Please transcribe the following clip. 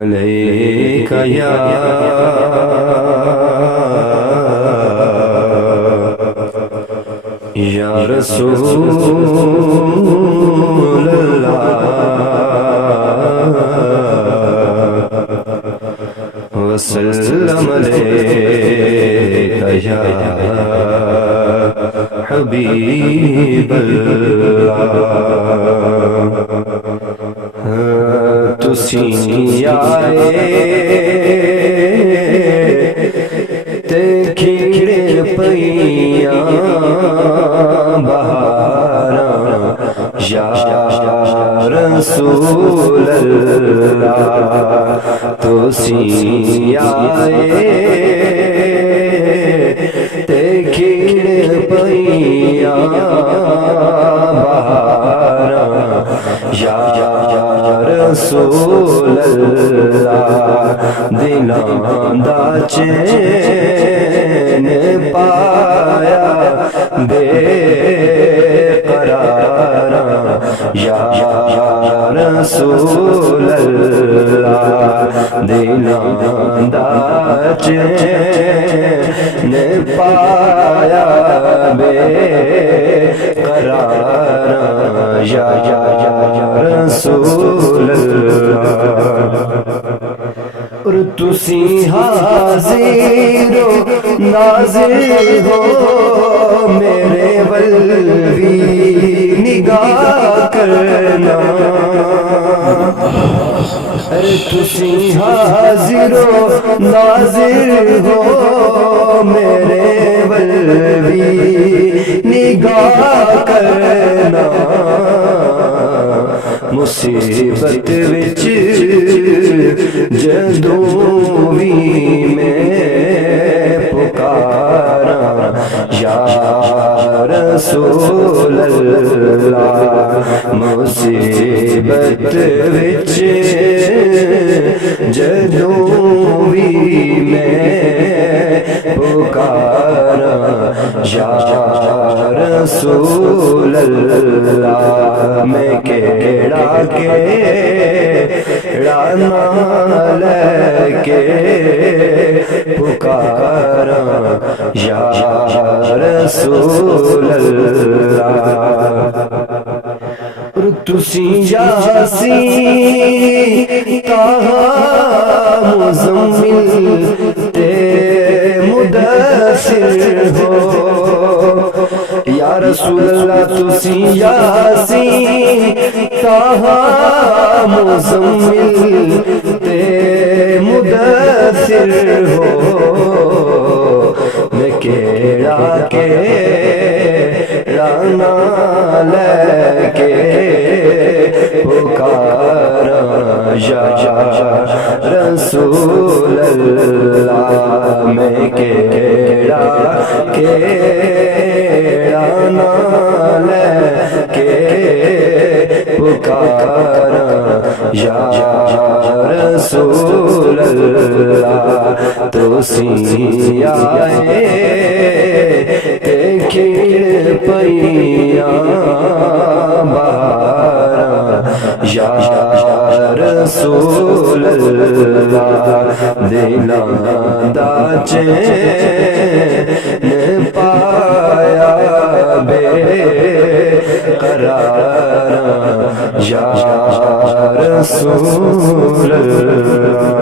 علیک یا رسول اللہ وسلم علیک یا حبیب اللہ تسی آئے تے کھڑے پیاں بہاراں یا رسول اللہ تسی آئے تے کھڑے پیاں بہاراں یا رسول اللہ دلاں دا چین پایا بے قراراں یا رسول اللہ دلاں دا چین پایا بے قراراں یا رسول اللہ اور تسی حاضر و ناظر ہو میرے ولوی نگاہ کرنا تسی حاضر و ناظر ہو میرے ولوی نگاہ کرنا مصیبت وچ جدوں وی میں پکاراں یا رسول اللہ مصیبت وچ جدوں وی میں پکاراں یا رسول اللہ میں کیڑا کیڑا نام لے کے پکاراں یا رسول اللہ اور تسی یاسین طٰہٰ مزمل تے مدثر ہو یا رسول اللہ تسی یاسین طٰہٰ مزمل تے مدثر ہو میں کیڑا کیڑا نام لے کے پکاراں یا رسول اللہ میں کیڑا کیڑا نام لے کے پکاراں یا رسول اللہ تسی آئے تے کھڑ پیاں بہاراں یا رسول اللہ دلاں دا چین پایا بے قراراں یا رسول اللہ